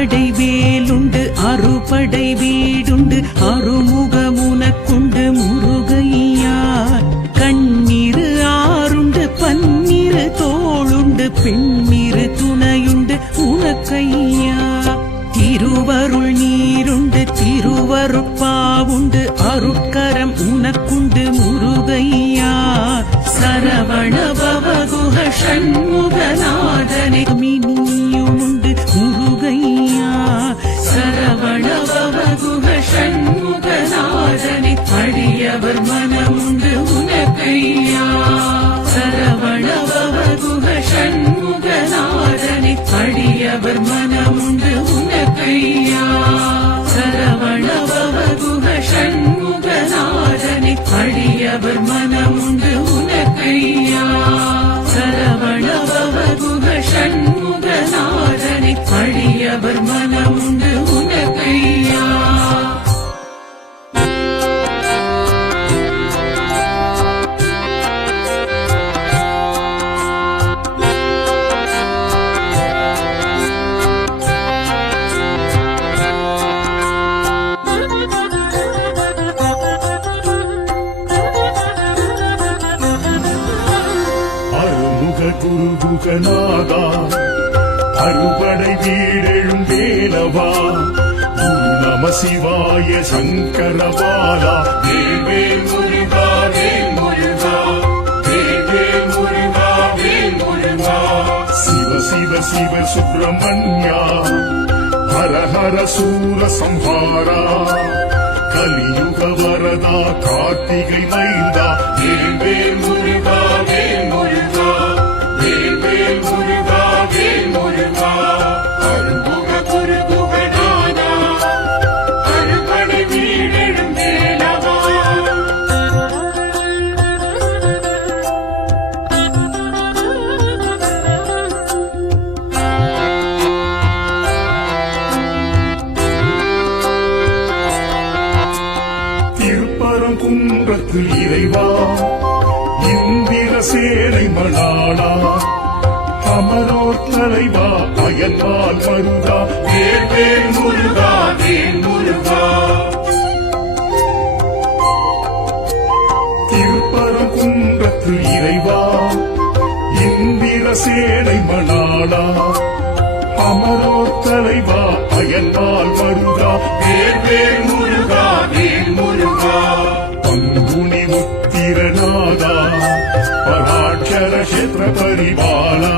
அறுபடை வேலுண்டு அறுபடை வீடுண்டு அறுமுகமுனக்குண்டு முருகையா கண்ணீரு ஆறுண்டு பன்னிரு தோளுண்டு பெண்ணிரு துணையுண்டு உனக்கையா திருவருள் நீருண்டு திருவருட்பாவுண்டு அருட்கரம் உனக்குண்டு முருகையா சரவண பவகுஹ ஷண்முகநாதனே மினியுமுண்டு முருகையா சரவண பவகுஹ ஷண்முகநாதனே அடியவர் மனமுண்டு உனக்கையா சரவண பவகுஹ ஷண்முகநாதனே அடியவர் மனமுண்டு உனக்கையா சரவண பவகுஹ ஷண்முகநாதனே அடியவர் மனமுண்டு உனக்கையா சரவண பவகுஹ ஷண்முகநாதனே அடியவர் மனமுண்டு உனக்கையா குருகுகநாதா அறுபடை வீடெழும் வேலவா குரு நம சிவாய சங்கரபாலா வேல் முருகா வேல் முருகா வேல் முருகா வேல் முருகா சிவ சிவ சிவ சுப்பிரமணியா ஹர ஹர சூர சம்ஹாரா கலியுக வரதா கார்த்திகை மைந்தா வேல் முருகா வேல் முருகா வேல் முருகா வேல் முருகா அருள்முக குருகுகநாதா அறுபடை வீடெழும் வேலவா திருப்பரங்குன்றத்து இறைவா இந்திர சேனை மணாளா அமரோர் தலைவா அயன்பால் மருகா வேல் முருகா வேல் முருகா திருப்பரங்குன்றத்து இறைவா இந்திர சேனை மணாளா அமரோர் தலைவா அயன்பால் மருகா வேல் முருகா வேல் முருகா பங்குனி உத்திரநாதா பராட்சர கஷேத்திர பரிபாலா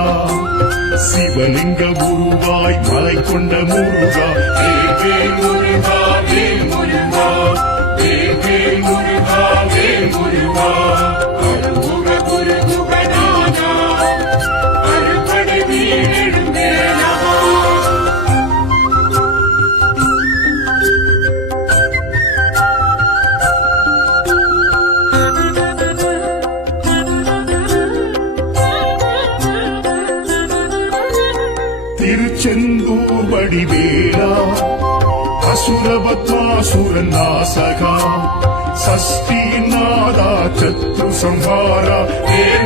சிவலிங்க உருவாய் மலை கொண்ட முருகா வேல் முருகா வேல் முருகா வேல் முருகா வேல் முருகா அருள்முக குருகுகநாதா அறுபடை வீடெழும் வேலவா திருச்செந்தூர் வடிவேலா அசுரபத்மாசுரன் நாசகா சஷ்டிநாதா சத்ரு சம்ஹாரா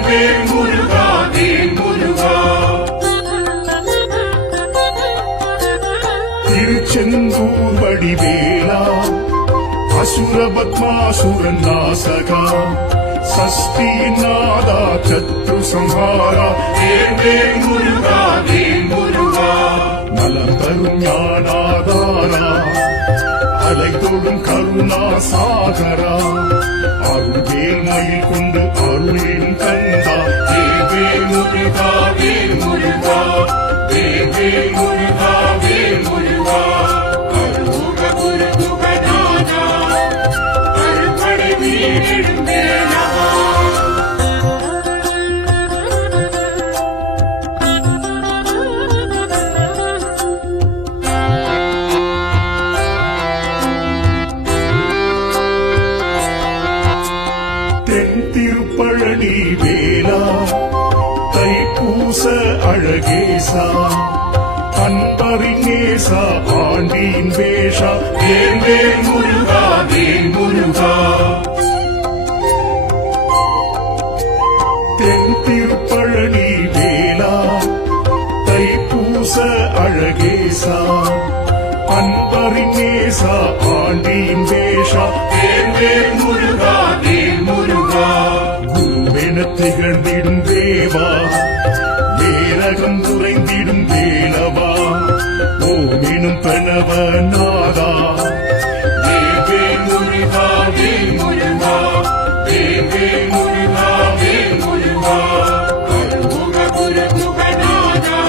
வேல் முருகா வேல் முருகா திருச்செந்தூர் வடிவேலா அசுரபத்மாசுரன் நாசகா சஷ்டிநாதா சத்ரு சம்ஹாரா வேல் முருகா வேல் முருகா நலம் தரும் ஞானாதாரா அலை தொடும் கருணா சாகரா அருள்வேல் மயில் கொண்டு அருளின் கந்தா வேல் முருகா வேல் முருகா வேல் முருகா வேல் முருகா அருள்முக குருகுகநாதா அறுபடை வீடெழும் வேலவா திருப்பழனி வேலா தைப்பூச அழகேசா அன்பறிஞேசா ஆண்டின் வேஷா வேல் முருகா வேல் முருகா தென் திருப்பழனி வேலா தைப்பூச அழகேசா அடியாரின் நேசா ஆண்டியின் வேஷா வேல் முருகா வேல் முருகா குருவென திகழ்ந்திடும் தேவா வேரகம் உறைந்திடும் வேலவா ஓமெனும் பிரணவநாதா வேல் முருகா வேல் முருகா வேல் முருகா வேல் முருகா அருமுக குருகுகநாதா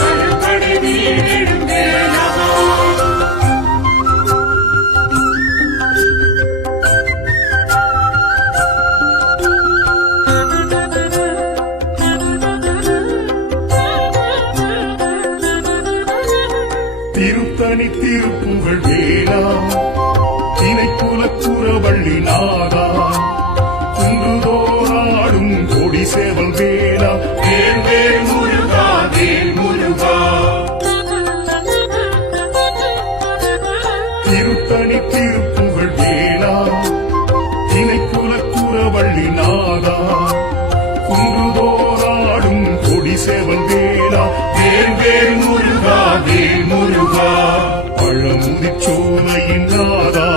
அருள்படை வீழிடும் வேலவா திருத்தணி திருப்புகழ் வேளா திணைக்குலக்குறவள்ளி நாதா குன்றுதோறாடும் கொடி சேவல் வேளா வேல் முருகா வேல் முருகா திருத்தணி திருப்புகழ் வேளா திணைக்குலக்குறவள்ளி நாதா குன்றுதோறாடும் கொடி சேவல் வேளா வேல் முருகா வேல் முருகா பழமுதிர்ச்சோலையின் நாதா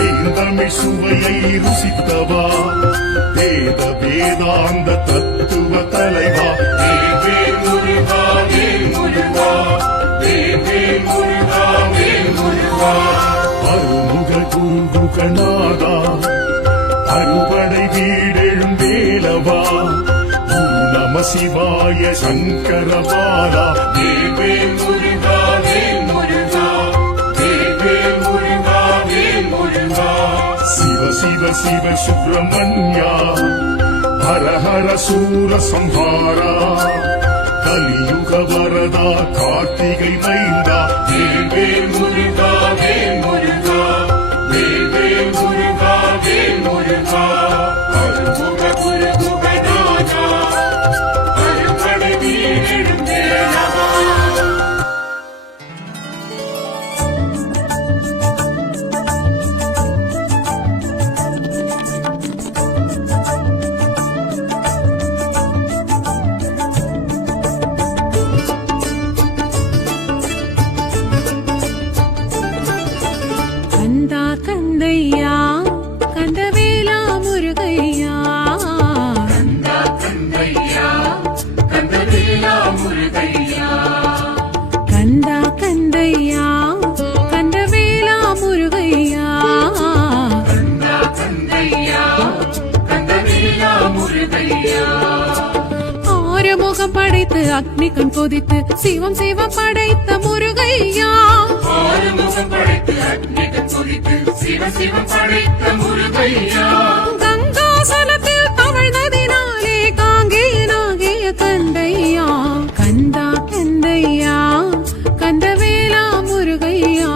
ஐந்தமிழ் சுவையை ருசித்தவா வேத வேதாந்த தத்துவ தலைவா வேல் முருகா வேல் முருகா வேல் முருகா வேல் முருகா அருமுக குருகுகநாதா அறுபடை வீடெழும் வேலவா குரு நம சிவாய சங்கரபாலா வேல் முருகா வேல் முருகா வேல் முருகா வேல் முருகா சிவ சிவ சிவ சுப்பிரமணியா ஹர ஹர சூர சம்ஹாரா கலியுக வரதா கார்த்திகை மைந்தா வேல் முருகா வேல் முருகா வேல் முருகா வேல் முருகா அருமுக குருகுகநாதா அருள்படை வீழிடும் வேலவா கந்தா கந்தையா கந்தவேலா முருகையா கந்தா கந்தையா கந்தவேலா முருகையா கந்தா கந்தையா கந்தவேலா முருகையா கந்தா கந்தையா கந்தவேலா முருகையா ஆறுமுகம் படைத்து அக்னி கண் கொதித்து சிவம் சிவம் படைத்த முருகையா ஆறுமுகம் படைத்து அக்னிகள் கொதித்து சிவ சிவம் படைத்த முருகையா கங்காசலத்தில் தவழ்ந்ததினாலே காங்கேயனாகிய கந்தையா கந்தா கந்தையா கந்தவேலா முருகையா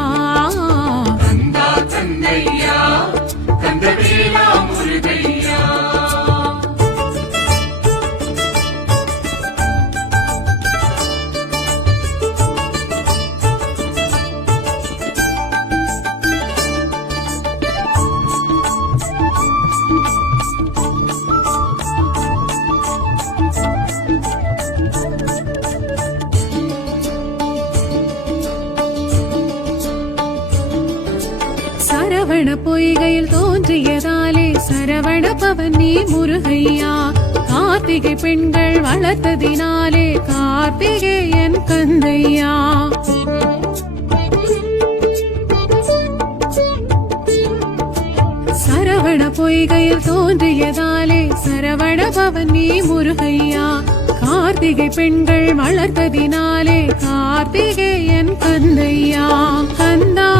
கந்தா கந்தையா கந்தவேலா முருகையா சரவண பொய்கையில் தோன்றியதாலே சரவண பவன் நீ முருகையா கார்த்திகை பெண்கள் வளர்த்ததினாலே கார்த்திகேயன் கந்தையா சரவண பொய்கையில் தோன்றியதாலே சரவண பவன் நீ முருகையா கார்த்திகை பெண்கள் வளர்த்ததினாலே கார்த்திகேயன் கந்தையா கந்தா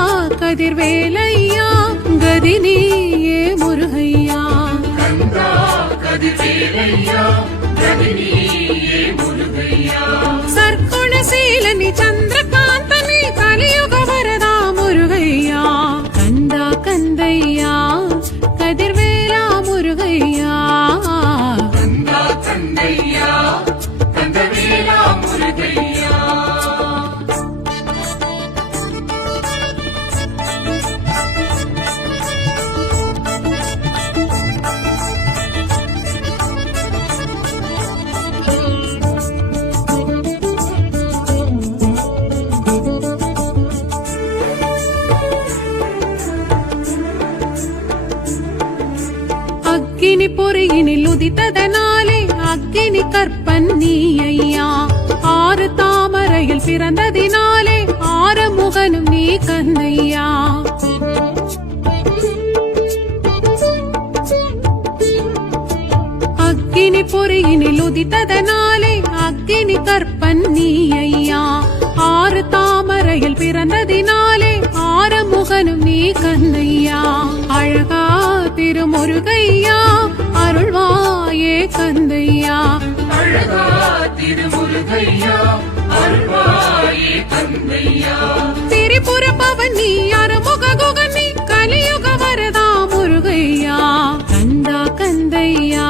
கதிர்வேலையா கதினியே முருகையா கந்தா கதிர்வேலையா கதினியே முருகையா சற்குணசீலனி சந்திரகாந்தனி கலியுக வரதா முருகையா கந்தா கந்தையா கதிர்வேலா முருகையா கந்தா கந்தையா கந்தவேலா முருகையா அக்கினி பொறியினில் உதித்ததனாலே அக்கினி கற்பன் நீ ஐயா. ஆறு தாமரையில் பிறந்ததினாலே ஆறுமுகனும் நீ கந்தையா. அக்கினி பொறியினில் உதித்ததனாலே அக்கினி கற்பன் நீ ஐயா. ஆறு தாமரையில் பிறந்ததினாலே ஆறுமுகனும் நீ கந்தையா. அழகா திருமுருகையா அருள்வாயே கந்தையா. அழகா திருமுருகையா அருள்வாயே கந்தையா. திரிபுர பவன் நீ அருமுக குகன் நீ கலியுக வரதா முருகையா. கந்தா கந்தையா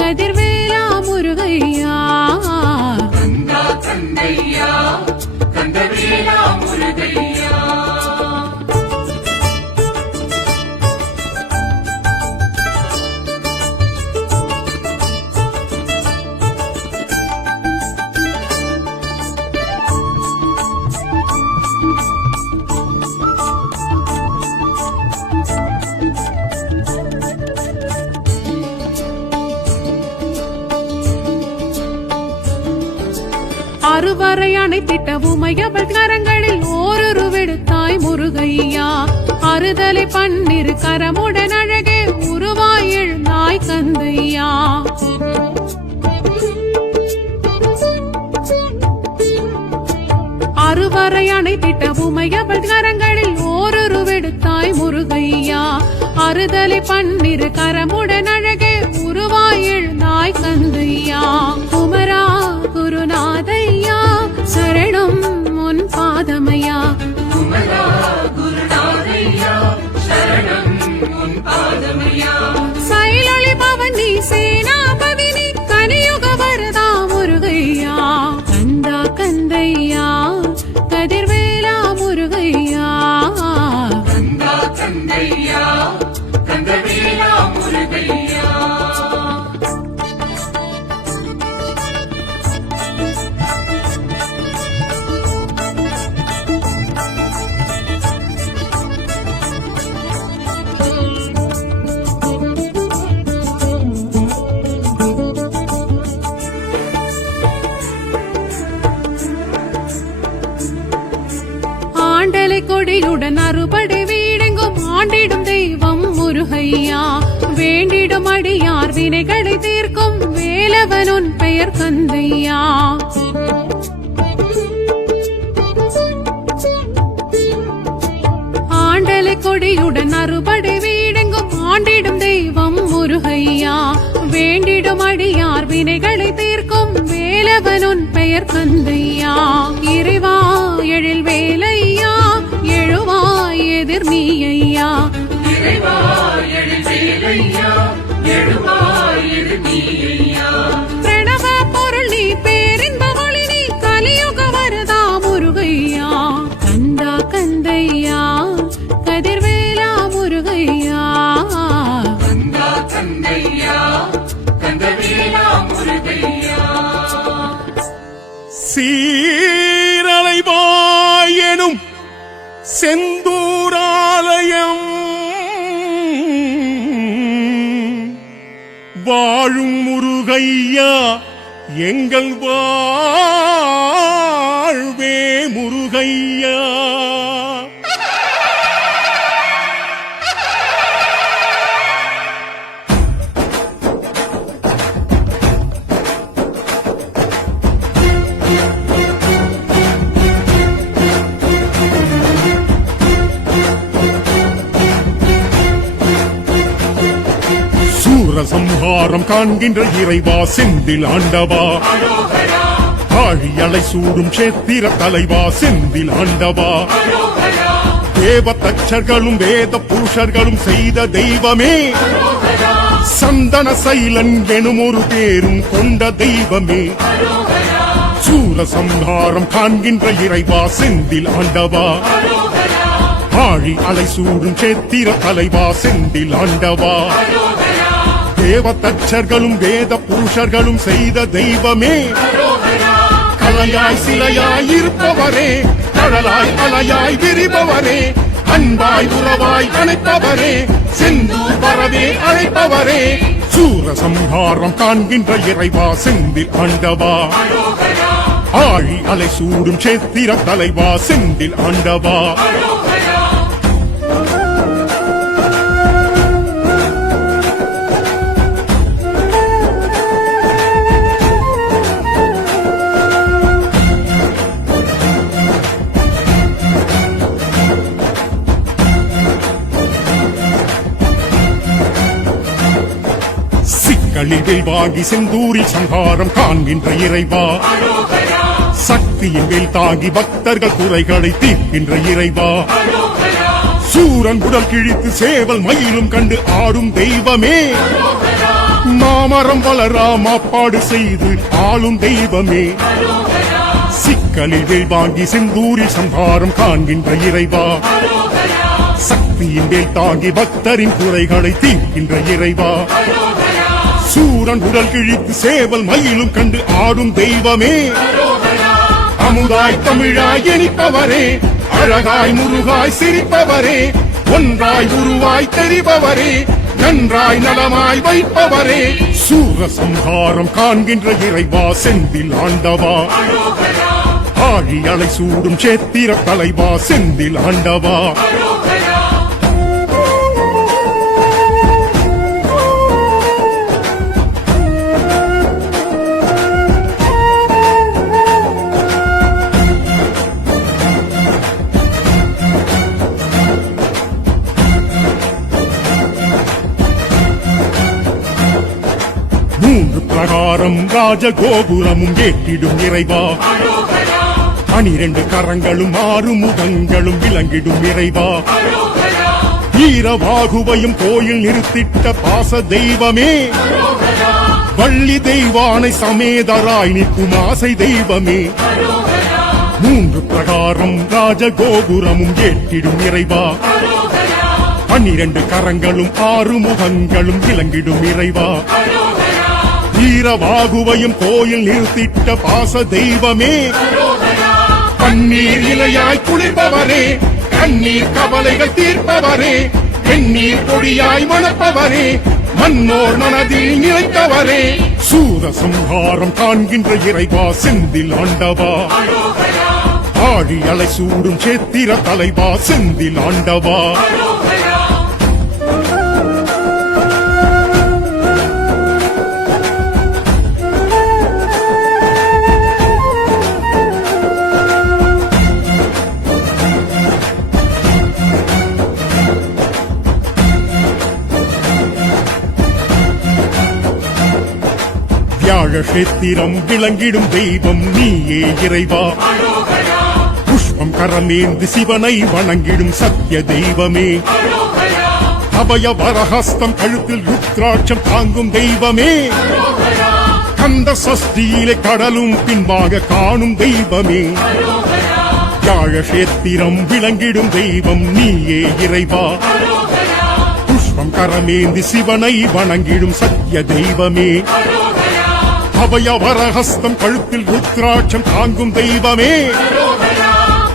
கதிர்வேலா முருகையா. கந்தா கந்தையா கந்தவேலா முருகையா. அறுவரை அணைத்திட்ட உமையவள் கரங்களில் ஓருருவெடுத்தாய் முருகையா. அறுதலை பன்னிரு கரமுடன் அழகே உருவாய் எழுந்தாய் கந்தையா. அறுவரை அணைத்திட்ட உமையவள் கரங்களில் ஓருருவெடுத்தாய் முருகையா. அறுதலை பன்னிரு கரமுடன் அழகே உருவாய் எழுந்தாய் கந்தையா. குமரா குருநாதையா சரணம் உன் பாதமையா. குமரா குருநாதையா சரணம் உன் பாதமையா. சைலொளி பவன் நீ சேனாபதி நீ கலியுக வரதா முருகையா. கந்தா கந்தையா கதிர்வேலா முருகையா. கந்தா கந்தையா கந்தவேலா முருகையா. ஆண்டலை கொடியுடன் அறுபடை வீடெங்கும் ஆண்டிடும் தெய்வம் முருகையா. வேண்டிடும் அடியார் வினைகளை தீர்க்கும் வேலவன் உன் பெயர் கந்தையா. ஆண்டலை கொடியுடன் அறுபடை வீடெங்கும் ஆண்டிடும் தெய்வம் முருகையா. வேண்டிடும் அடியார் வினைகளை தீர்க்கும் வேலவன் உன் பெயர் கந்தையா. இறைவா எழில் வேலையா எழுவாய் எதிர் நீ ஐயா. இறைவா எழில் வேலையா எழுவாய் எதிர் நீ ஐயா. பிரணவ பொருள் நீ பேரின்ப ஒளி நீ கலியுக வரதா முருகையா. கந்தா கந்தையா கதிர்வேலா முருகையா. கந்தா கந்தையா கந்தவேலா முருகையா. சீரலைவாயனும் செந்தூராலயம் வாழும் முருகையா எங்கள் வாழ்வே முருகையா. சூரசம்ஹாரம் காண்கின்ற இறைவா செந்தில் ஆண்டவா. ஆழியலை சூடும் சேத்திர தலைவா செந்தில் ஆண்டவா. தேவ தச்சர்களும் வேத பூஷர்களும் செய்த தெய்வமே. சந்தன சைலன் எனும் ஒரு பேரும் கொண்ட தெய்வமே. சூரசம்ஹாரம் காண்கின்ற இறைவா செந்தில் ஆண்டவா. ஆழி அலை சூடும் சேத்திர தலைவா செந்தில் ஆண்டவா. தேவ தச்சர்களும் வேத பூஷர்களும் செய்த தெய்வமே. கலையாய் சிலையாய் இருப்பவரே கடலாய் அலையாய் விரிபவரே அன்பாய் உறவாய் அணைப்பவரே செந்தூர் வரவே அழைப்பவரே சூர சம்ஹாரம் காண்கின்ற இறைவா செந்தில் ஆண்டவா ஆழி அலை சூடும் சேத்திர தலைவா செந்தில் ஆண்டவா சிக்கலில் வாங்கி செந்தூரில் சங்காரம் காண்கின்ற இறைவா சக்தியின் மேல் தாங்கி பக்தர்கள் குறைகளை தீர்க்கின்ற இறைவா சூரன் உடல் கிழித்து சேவல் மயிலும் கண்டு ஆடும் தெய்வமே மாமரம் வளரா மாப்பாடு செய்து ஆளும் தெய்வமே சிக்கலில் வாங்கி செந்தூரில் சங்காரம் காண்கின்ற இறைவா சக்தியின் மேல் தாங்கி பக்தரின் குறைகளை தீர்க்கின்ற இறைவா சூரன் உடல் கிழித்து சேவல் மயிலும் கண்டு ஆடும் தெய்வமே அமுதாய் தமிழாய் இனிப்பவரே அழகாய் முருகாய் சிரிப்பவரே ஒன்றாய் உருவாய் தெரிபவரே நன்றாய் நலமாய் வைப்பவரே சூர சம்ஹாரம் காண்கின்ற இறைவா செந்தில் ஆண்டவா ஆழி அலை சூடும் சேத்திர தலைவா செந்தில் ஆண்டவா மூன்று பிரகாரம் ராஜகோபுரமும் ஏற்றிடும் இறைவா 12 கரங்களும் 6 முகங்களும் விளங்கிடும் இறைவா வீரவாகுவையும் கோயில் நிறுத்திட்ட பாச தெய்வமே வள்ளி தெய்வானை சமேதராய் நிற்கும் ஆசை தெய்வமே மூன்று பிரகாரம் ராஜகோபுரமும் ஏற்றிடும் இறைவா 12 கரங்களும் 6 முகங்களும் விளங்கிடும் இறைவா வீரவாகுவையும் கோயில் நிறுத்திட்ட பாச தெய்வமே பன்னீர் இலையாய் குளிர்பவரே கண்ணீர் கவலைகள் தீர்ப்பவரே வெந்நீர் பொடியாய் மணப்பவரே மன்னோர் மனதில் நிலைத்தவரே சூர சம்ஹாரம் காண்கின்ற இறைவா செந்தில் ஆண்டவா ஆழி அலை சூடும் சேத்திர தலைவா செந்தில் ஆண்டவா வியாழக்ஷேத்திரம் விளங்கிடும் தெய்வம் நீயே இறைவா புஷ்பம் கரமேந்து சிவனை வணங்கிடும் சத்திய தெய்வமே அபய வரஹஸ்தம் கழுத்தில் ருத்ராட்சம் தாங்கும் தெய்வமே கந்த சஷ்டியிலே கடலும் பின்பாக காணும் தெய்வமே வியாழக்ஷேத்திரம் விளங்கிடும் தெய்வம் நீயே இறைவா புஷ்பம் கரமேந்தி சிவனை வணங்கிடும் சத்திய தெய்வமே அபய வரஹஸ்தம் கழுத்தில் ருத்ராட்சம் தாங்கும் தெய்வமே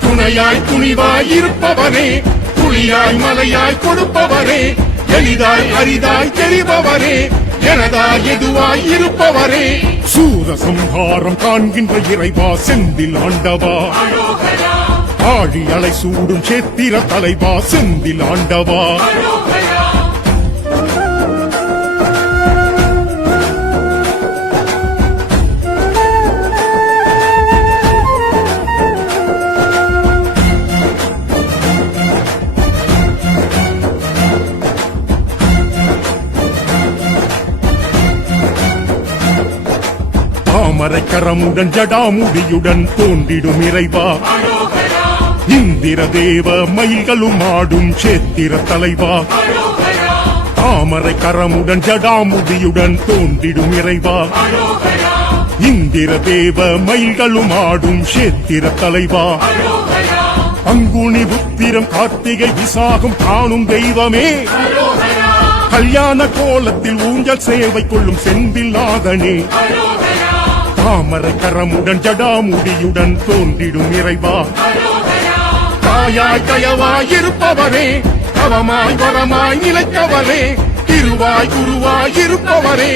துணையாய் துணிவாய் இருப்பவரே துளியாய் மலையாய் கொடுப்பவரே எளிதாய் அரிதாய் தெரிபவரே எனதாய் எதுவாய் இருப்பவரே சூர சம்ஹாரம் காண்கின்ற இறைவா செந்தில் ஆண்டவா ஆழி அலை சூடும் சேத்திர தலைவா செந்தில் ஆண்டவா தாமரைக்கரமுடன் ஜடாமுடியுடன் தோன்றிடும் இறைவா இந்திர தேவ மயில்களும் ஆடும் சேத்திர தலைவா தாமரைக்கரமுடன் ஜடாமுடியுடன் தோன்றிடும் இறைவா இந்திர தேவ மயில்களும் ஆடும் சேத்திர தலைவா பங்குனி உத்திரம் கார்த்திகை விசாகம் காணும் தெய்வமே கல்யாண கோலத்தில் ஊஞ்சல் சேவை கொள்ளும் செந்தில் நாதனே தாமரை கரமுடன் ஜடாமுடியுடன் தோன்றிடும் இறைவா தாயாய் தயவாய் இருப்பவரே, தவமாய் வரமாய் நிலைத்தவரே, திருவாய் குருவாய் இருப்பவரே,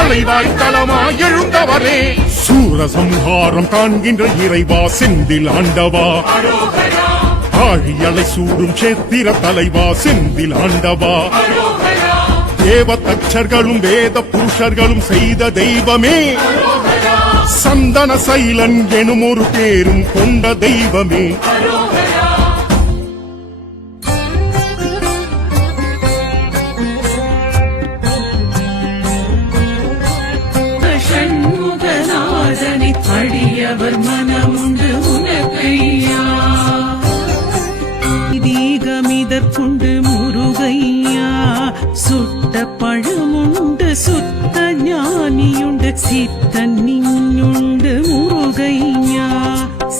அலைவாய் தலமாய் எழுந்தவரே, சூரசம்ஹாரம் காண்கின்ற இறைவா செந்தில் ஆண்டவா, அரோகரா ஆழியலை சூடும் சேத்திர தலைவா செந்தில் ஆண்டவா, அரோகரா தேவ தச்சர்களும் வேத புருஷர்களும் செய்த தெய்வமே, அரோகரா சந்தன சைலன் எனும் ஒரு பேரும் கொண்ட தெய்வமே, அரோகரா ஷண்முகநாதனை அடியவர் மனமுண்டு உனக்கையா இதற்குண்டு முருகையா, சுட்ட பழமுண்டு சுத்த ஞானியுண்டு சித்தன்னியுண்டு முருகையா,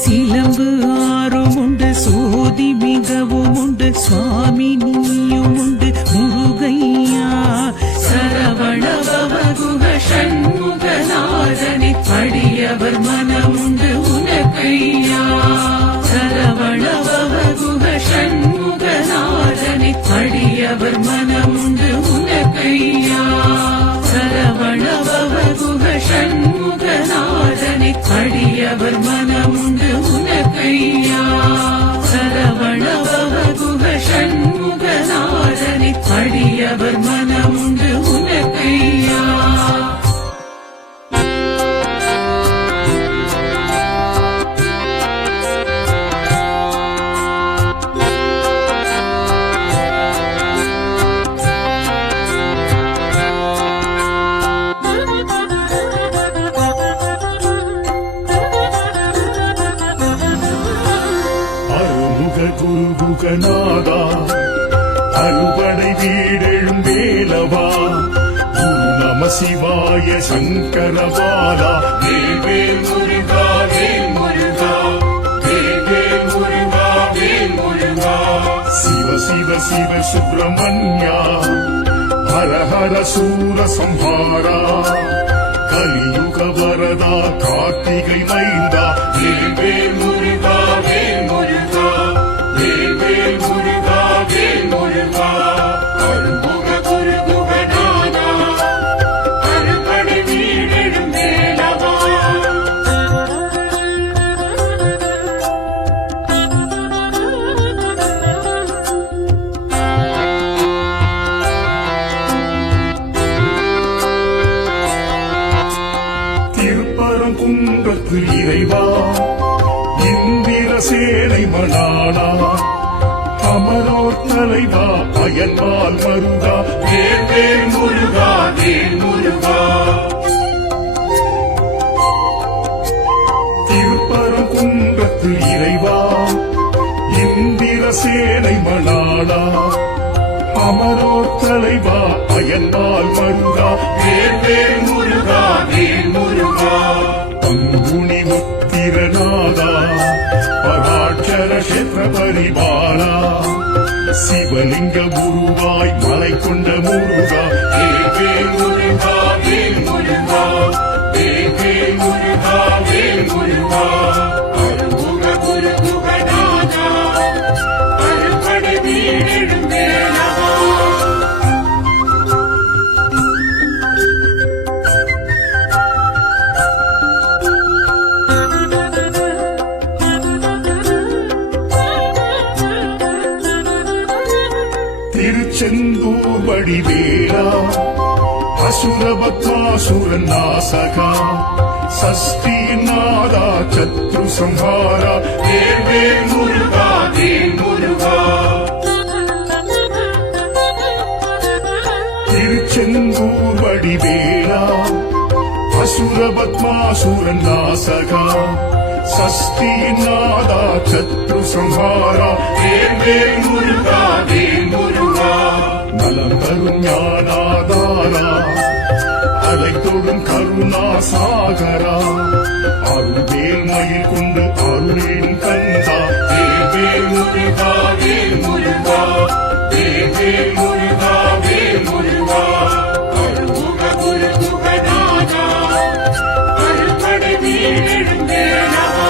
சிலம்பு ஆறுமுண்டு சோதி மிகவும் உண்டு சுவாமி நீயும் உண்டு முருகையா, சரவணபவகுக ஷண்முகநாதனை அடியவர் மனமுண்டு உனக்கையா சரவணபவகுக ஷண்முகநாதனை அடியவர் மனமுண்டு உனக்கையா சரவணபவகுக ஷண்முகநாதனை அடியவர் மனமுண்டு உனக்கையா சரவணபவகுக ஷண்முகநாதனை அடியவர் மனமுண்டு உனக்கையா குருகுகநாதா அறுபடை வீடெழும் வேலவா, குரு நம சிவாய சங்கரபாலா, வேல் முருகா வேல் முருகா வேல் முருகா வேல் முருகா சிவ சிவ சிவ சுப்பிரமணியா, ஹர ஹர சூர சம்ஹாரா, கலியுக வரதா கார்த்திகை மைந்தா, வேல் முருகா வேல் முருகா வேல் முருகா வேல் முருகா அருள்முக குருகுகநாதா அறுபடை வீடெழும் வேலவா திருப்பரங்குன்றத்து இறைவா, இந்திர சேனை மணாளா, அமரோர் தலைவா அயன்பால் மருகா, வேல் முருகா வேல் முருகா திருப்பரங்குன்றத்து இறைவா, இந்திர சேனை மணாளா, அமரோர் தலைவா அயன்பால் மருகா, வேல் முருகா வேல் முருகா பங்குனி உத்திரநாதா, பராட்சர கஷேத்திர பரிபாலா, சிவலிங்க குருவாய் மலை கொண்ட முருகா, வேல் முருகா வேல் முருகா வேல் முருகா வேல் முருகா அருள்முக குருகுகநாதா அறுபடை வீடெழும் வேலவா திருச்செந்தூர் வடிவேலா, அசுரபத்மாசுரன் நாசகா, சஷ்டிநாதா சத்ரு சம்ஹாரா, வேல் முருகா வேல் முருகா திருச்செந்தூர் வடிவேலா, அசுரபத்மாசுரன் நாசகா, சஷ்டிநாதா சத்ரு சம்ஹாரா, வேல் முருகா வேல் முருகா நலம் தரும் ஞானாதாரா, அலை தொடும் கருணா சாகரா, அருள்வேல் மயில் கொண்டு அருளின் கந்தா, வேல் முருகா வேல் முருகா வேல் முருகா வேல் முருகா அருள்முக குருகுகநாதா அறுபடை வீடெழும் வேலவா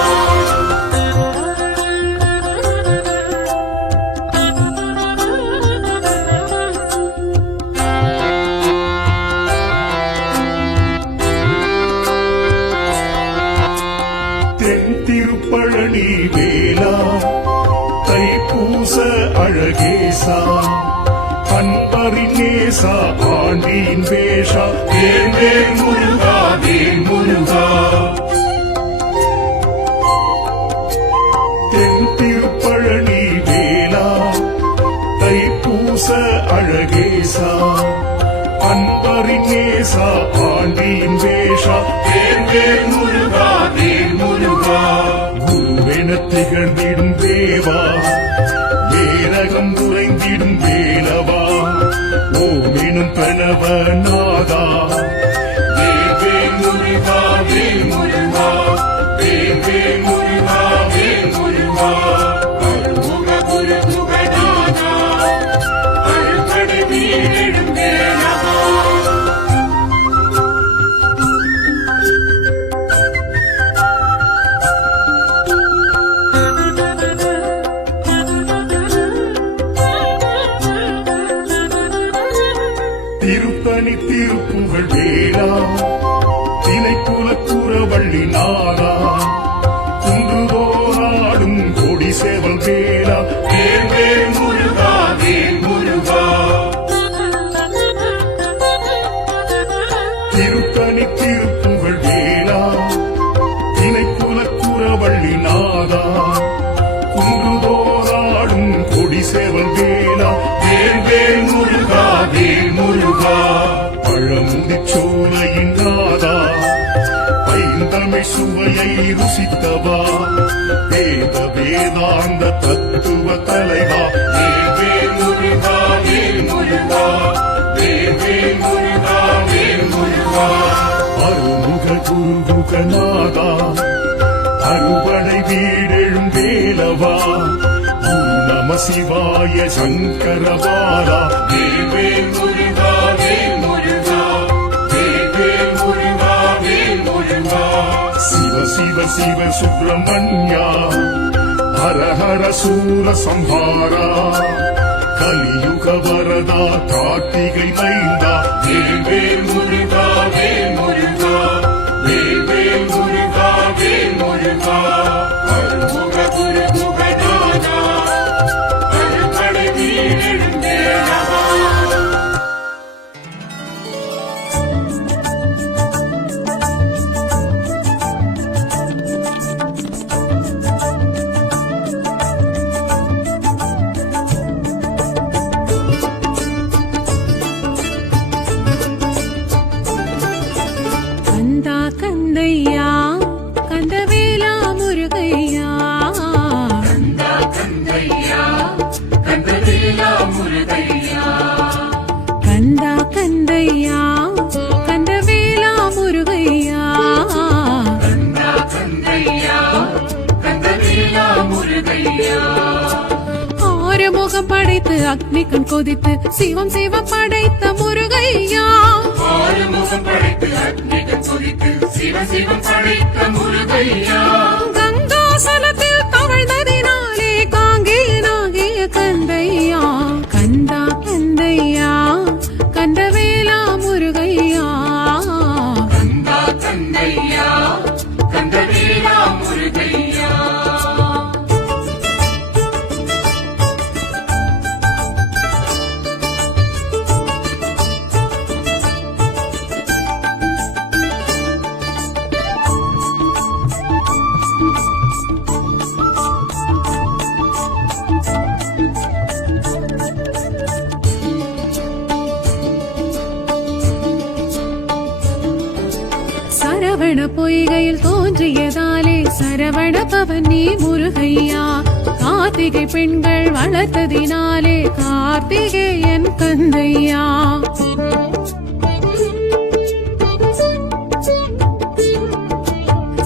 அழகேசா அன்பரின் நேசா ஆண்டியின் வேஷா வேல் முருகா வேல் முருகா தென் திருப்பழனி வேலா தைப்பூச அழகேசா அன்பரின் நேசா ஆண்டியின் வேஷா வேல் முருகா வேல் முருகா குருவென திகழ்ந்திடும் தேவா வேரகம் குறைந்திடும் வேலவா ஓமெனும் பிரணவநாதா வேல் முருகா வேல் முருகா வேல் முருகா வேல் முருகா அருமுக குரு முகநாதா அருக்கடை வீரெழும் வேலவா திருத்தணி திருப்புகழ் வேளா திணைக்குலக்குறவள்ளி நாடா குன்றுதோறாடும் கொடி சேவல் வேளா வேல் முருகா வேல் முருகா திருத்தணி திருப்புகழ் வேளா திணைக்குலக்குறவள்ளி நாடா குன்றுதோறாடும் கொடி சேவல் வேளா வேல் முருகா வேல் முருகா பழமுதிச் சோலையின் நாதா பைந்தமிழ் சுவையை ருசித்தவா வேத வேதாந்த தத்துவ தலைவா வேல் முருகா வேல் முருகா வேல் முருகா வேல் முருகா அருமுக குருகுகநாதா அறுபடை வீடெழும் வேலவா ஓம் நம சிவாய சங்கரபாலா வேல் முருகா வேல் முருகா வேல் முருகா வேல் முருகா சிவ சிவ சிவ சுப்பிரமணியா ஹர ஹர சூர சம்ஹாரா கலியுக வரதா கார்த்திகை மைந்தா வேல் முருகா வேல் முருகா வேல் முருகா வேல் முருகா அருமுக குரு முகநாதா அருக்கடை வீரெழும் வேலவா கந்தா கந்தையா கந்தவேலா முருகையா கந்தா கந்தையா கந்தவேலா முருகையா கந்தா கந்தையா கந்தவேலா முருகையா கந்தா கந்தையா கந்தவேலா முருகையா ஆறுமுகம் படைத்து அக்னி கண் கொதித்து சிவம் சிவம் படைத்த முருகையா ஆறுமுகம் படைத்து அக்னிகள் சொரித்து சிவ சிவம் படைத்த முருகையா கங்காசலத்தில் தவழ்ந்ததினாலே காங்கேயனாகிய கந்தையா கந்தா கந்தையா கந்தவேலா முருகையா கந்தா கந்தையா கந்தவேலா முருகையா சரவண பொய்கையில் தோன்றியதாலே சரவண பவன் நீ முருகையா கார்த்திகை பெண்கள் வளர்த்ததினாலே கார்த்திகேயன் கந்தையா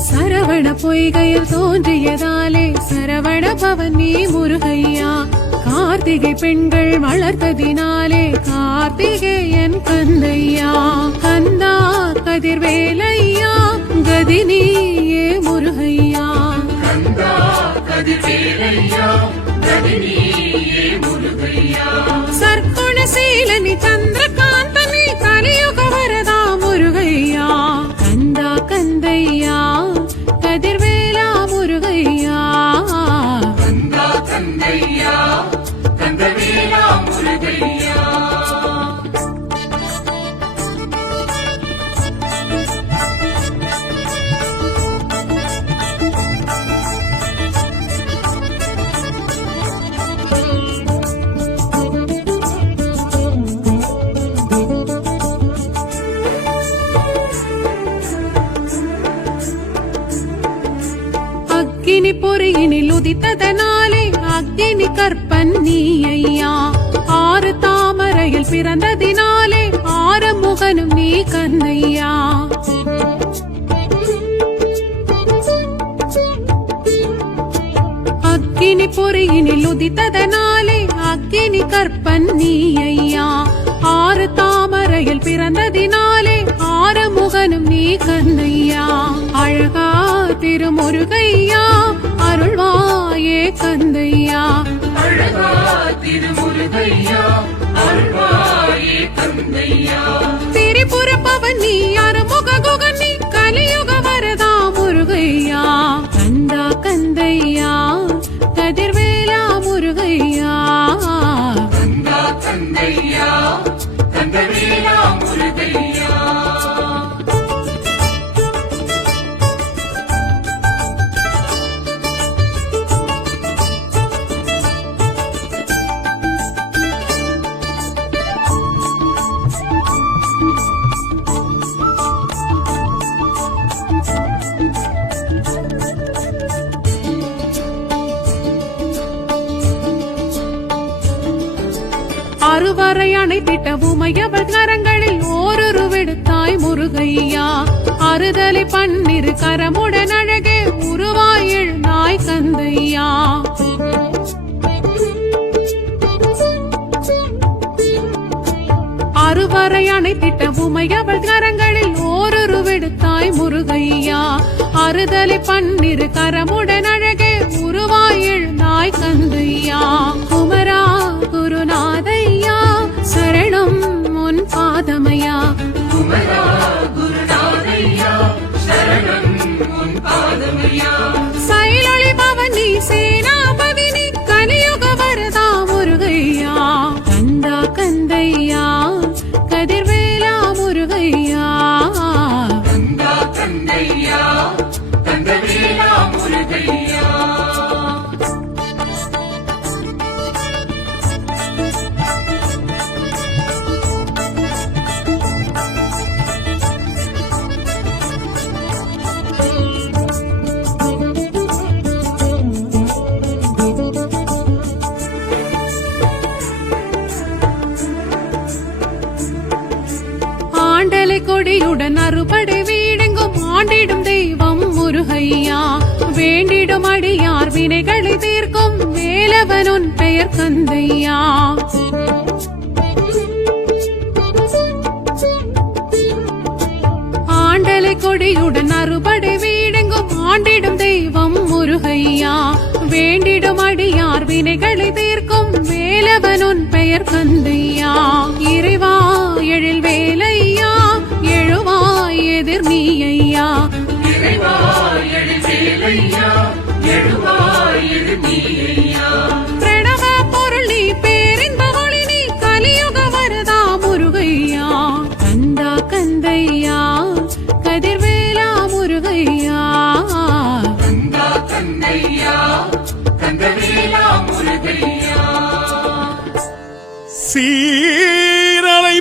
சரவண பொய்கையில் தோன்றியதாலே சரவண பவன் நீ முருகையா கார்த்திகை பெண்கள் வளர்த்ததினாலே கார்த்திகேயன் கந்தையா கந்தா கதிர்வேலையா கதினியே முருகையா கந்தா கதிர்வேலையா கதினியே முருகையா சர்க்குணசீலனி சந்திரகாந்தனி கலியுக வரதா முருகையா கந்தா கந்தையா கதிர்வேலா முருகையா கந்தா கந்தையா கந்தவேலா பொறியினில் உதித்ததனாலே அக்னி கற்பன் நீ ஐயா. ஆறு தாமரையில் பிறந்ததினாலே ஆறுமுகனும் நீ கந்தையா. அக்னி பொறியினில் உதித்ததனாலே அக்னி கற்பன் நீ ஐயா. ஆறு தாமரையில் பிறந்ததினாலே ஆறுமுகனும் நீ கந்தையா. அழகா திருமுருகையா அருள்வாயே கந்தையா. அழகா திருமுருகையா அருள்வாயே கந்தையா. திரிபுர பவன் நீ அருமுக குகன் நீ கலியுக வரதா முருகையா. கந்தா கந்தையா கதிர்வேலா முருகையா. கந்தா கந்தையா கந்தவேலா முருகையா. அறுவரை அணைத்திட்ட உமையவள் கரங்களில் ஓருருவெடுத்தாய் முருகையா. அறுதலை பன்னிரு கரமுடன் அழகே உருவாய் எழுந்தாய் கந்தையா. அறுவரை அணைத்திட்ட உமையவள் கரங்களில் ஓருருவெடுத்தாய் முருகையா. அறுதலை பன்னிரு கரமுடன் அழகே உருவாய் எழுந்தாய் கந்தையா. குமரா குருநாதையா சரணம் உன் பாதமையா. குமரா குருநாதையா சரணம் உன் பாதமையா. சைலொளி பவனி சேனாபதி நீ கலியுக வரதா முருகையா. கந்தா கந்தையா கதிர்வேலா முருகையா. கந்தா கந்தையா கந்தவேலா முருகையா. ஆண்டலை கொடியுடன் அறுபடை வீடெங்கும் ஆண்டிடும் தெய்வம் முருகையா. வேண்டிடும் அடியார் வினைகளை தீர்க்கும் வேலவன் உன் பெயர் கந்தையா. ஆண்டலை கொடியுடன் அறுபடை வீடெங்கும் ஆண்டிடும் தெய்வம் முருகையா. வேண்டிடும் அடியார் வினைகளை தீர்க்கும் வேலவன் உன் பெயர் கந்தையா. இறைவா எழில் வேலையா எழுவாய் எதிர் நீ ஐயா. இறைவா எழுவேலையா எழுவாய் எதிர் நீ ஐயா. பிரணவ பொருள் நீ பேரின்ப ஒளி நீ கலியுக வரதா முருகையா. கந்தா கந்தையா கதிர்வேலா முருகையா. கந்தா கந்தையா கந்தவேலா முருகையா.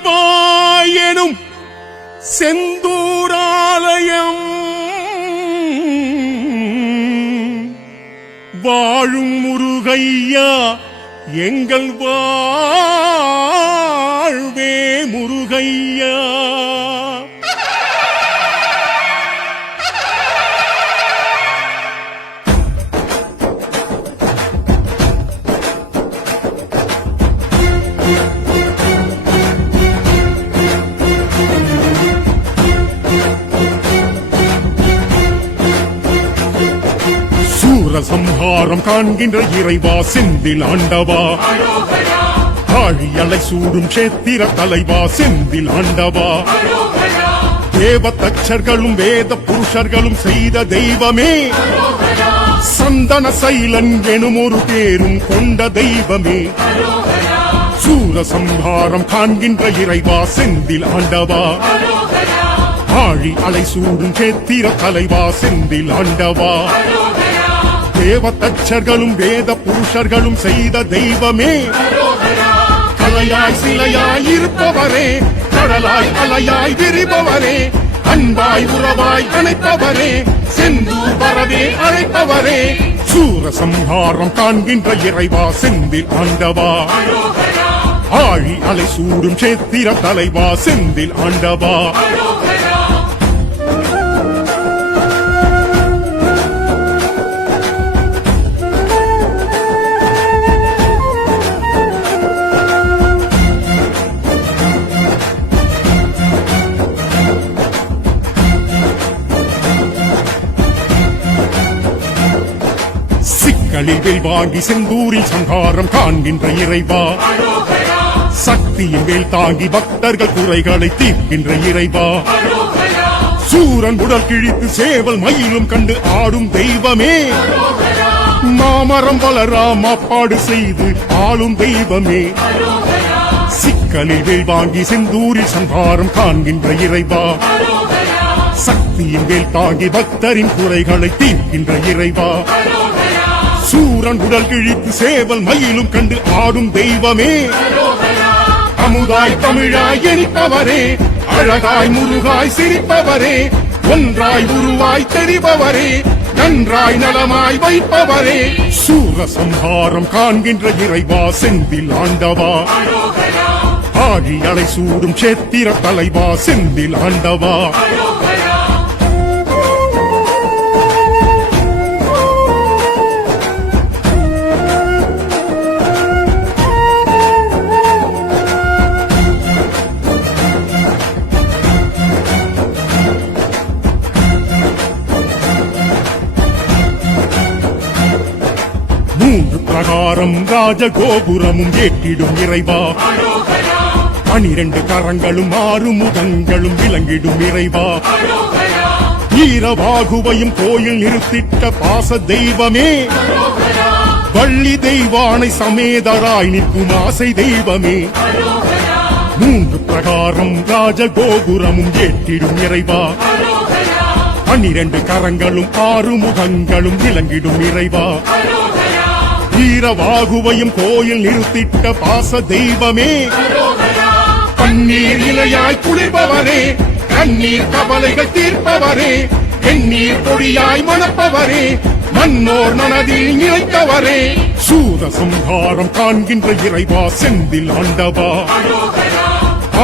சீரலைவாயெனும் செந்தூராலயம் வாழும் முருகையா எங்கள் வாழ்வே முருகையா. சூரசம்ஹாரம் காண்கின்ற இறைவா செந்தில் ஆண்டவா. அரோகரா ஆழியலை சூடும் கஷேத்திர தலைவா செந்தில் ஆண்டவா. அரோகரா தேவ தச்சர்களும் வேத புருஷர்களும் செய்த தெய்வமே. அரோகரா சந்தன சைலன் எனும் ஒரு பேரும் கொண்ட தெய்வமே. அரோகரா சூரசம்ஹாரம் காண்கின்ற இறைவா செந்தில் ஆண்டவா. அரோகரா ஆழி அலை சூடும் கஷேத்திர தலைவா செந்தில் ஆண்டவா. அரோகரா தேவ தச்சர்களும் வேத புருஷர்களும் செய்த தெய்வமே. அரோகரா கலையாய் சிலையாய் இருப்பவரே கடலாய் அலையாய் விரிபவரே அன்பாய் உறவாய் அணைப்பவரே செந்தூர் வரவே அழைப்பவரே சூரசம்ஹாரம் காண்கின்ற இறைவா செந்தில் ஆண்டவா அரோகரா ஆழி அலை சூடும் சேத்திர தலைவா செந்தில் ஆண்டவா அரோகரா சிக்கலில் வேல் வாங்கி செந்தூரில் சங்காரம் காண்கின்ற இறைவா அரோகரா சக்தியின் வேல் தாங்கி பக்தர்கள் குறைகளை தீர்க்கின்ற இறைவா அரோகரா சூரன் உடல் கிழித்து சேவல் மயிலும் கண்டு ஆடும் தெய்வமே அரோகரா மாமரம் வளரா மாப்பாடு செய்து ஆளும் தெய்வமே அரோகரா சிக்கலில் வேல் வாங்கி செந்தூரில் சங்காரம் காண்கின்ற இறைவா அரோகரா சக்தியின் வேல் தாங்கி பக்தரின் குறைகளை தீர்க்கின்ற இறைவா அரோகரா சூரன் உடல் கிழித்து சேவல் மயிலும் கண்டு ஆடும் தெய்வமே அரோகரா அமுதாய் தமிழாய் எரிப்பவரே அழகாய் முருகாய் சிரிப்பவரே ஒன்றாய் உருவாய் தெரிபவரே நன்றாய் நலமாய் வைப்பவரே சூரசம்ஹாரம் காண்கின்ற இறைவா செந்தில் ஆண்டவா அரோகரா ஆழி அலை சூடும் சேத்திர தலைவா செந்தில் ஆண்டவா அரோகரா மூன்று பிரகாரம் ராஜகோபுரமும் ஏற்றிடும் இறைவா அரோகரா 12 கரங்களும் 6 முகங்களும் விளங்கிடும் இறைவா அரோகரா ஈரவாகுவையும் கோயில் நிறுத்திட்ட பாச தெய்வமே அரோகரா வள்ளி தெய்வானை சமேதராய் நிற்கும் ஆசை தெய்வமே அரோகரா மூன்று பிரகாரம் ராஜகோபுரமும் ஏற்றிடும் இறைவா அரோகரா 12 கரங்களும் 6 முகங்களும் விளங்கிடும் இறைவா அரோகரா ஈரவாகுவையும் கோயில் நிறுத்திட்ட பாச தெய்வமே அரோகரா பன்னீர் இலையாய் குளிர்பவரே கண்ணீர் கவலைகள் தீர்ப்பவரே எண்ணீர் பொடியாய் மணப்பவரே மன்னோர் மனதில் நிலைத்தவரே சூரசம்ஹாரம் காண்கின்ற இறைவா செந்தில் ஆண்டவா அரோகரா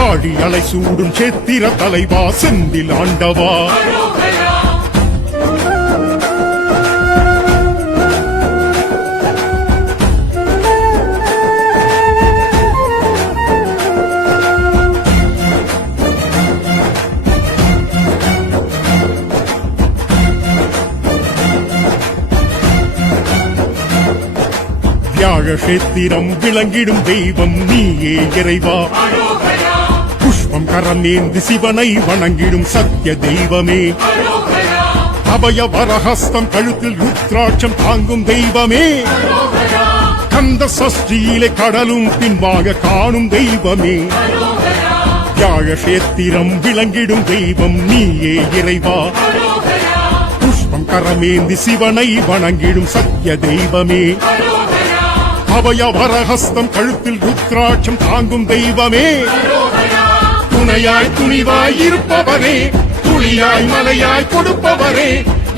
ஆழி அலை சூடும் சேத்திர தலைவா செந்தில் ஆண்டவா அரோகரா வியாழ கஷேத்திரம் விளங்கிடும் தெய்வம் நீயே இறைவா அரோகரா புஷ்பம் கரமேந்தி சிவனை வணங்கிடும் சத்திய தெய்வமே அரோகரா அபய வரஹஸ்தம் கழுத்தில் ருத்ராட்சம் தாங்கும் தெய்வமே அரோகரா கந்த சஷ்டியிலே கடலும் பின்பாக காணும் தெய்வமே அரோகரா வியாழ கஷேத்திரம் விளங்கிடும் தெய்வம் நீயே இறைவா அரோகரா புஷ்பம் கரமேந்தி சிவனை வணங்கிடும் சத்திய தெய்வமே அரோகரா அபய வரஹஸ்தம் கழுத்தில் ருத்ராட்சம் தாங்கும் தெய்வமே அரோகரா துணையாய் துணிவாய் இருப்பவரே துளியாய் மலையாய் கொடுப்பவரே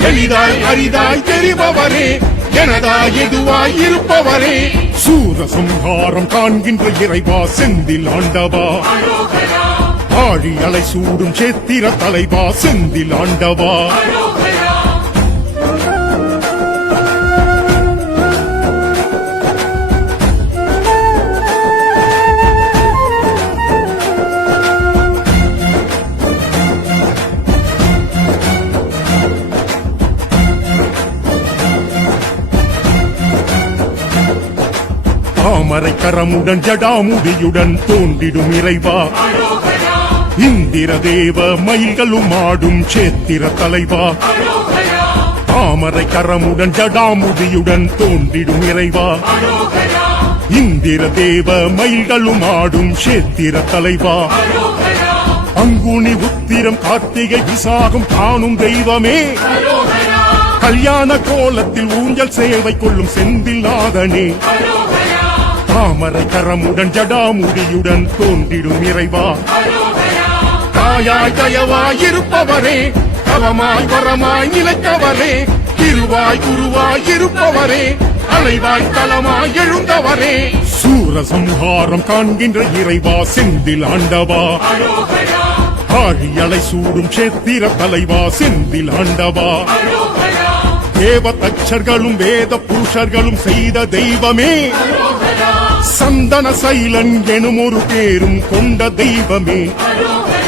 எளிதாய் அரிதாய் தெரிபவரே எனதாய் எதுவாய் இருப்பவரே சூரசம்ஹாரம் காண்கின்ற இறைவா செந்தில் ஆண்டவா அரோகரா ஆழி அலை சூடும் சேத்திர தலைவா செந்தில் ஆண்டவா அரோகரா தாமரை கரமுடன் ஜடாமுடியுடன் தோன்றிடும் இறைவா அரோகரா இந்திர தேவ மயில்களும் ஆடும் சேத்திர தலைவா அரோகரா தாமரை கரமுடன் ஜடாமுடியுடன் தோன்றிடும் இறைவா அரோகரா இந்திர தேவ மயில்களும் ஆடும் சேத்திர தலைவா அரோகரா அங்குனி உத்திரம் கார்த்திகை விசாகம் காணும் தெய்வமே அரோகரா கல்யாண கோலத்தில் ஊஞ்சல் சேவை கொள்ளும் செந்தில்நாதனே அரோகரா தாமரை கரமுடன் ஜடாமுடியுடன் தோன்றிடும் இறைவா அரோகரா தாயாய் தயவாய் இருப்பவரே தவமாய் வரமாய் நிலைத்தவரே திருவாய் குருவாய் இருப்பவரே அலைவாய் தலமாய் எழுந்தவரே சூரசம்ஹாரம் காண்கின்ற இறைவா செந்தில் ஆண்டவா அரோகரா ஆழியலை சூடும் சேத்திர தலைவா செந்தில் ஆண்டவா அரோகரா தேவ தச்சர்களும் வேத புருஷர்களும் செய்த தெய்வமே அரோகரா சந்தன சைலன் எனும் ஒரு பேரும் கொண்ட தெய்வமே அரோகரா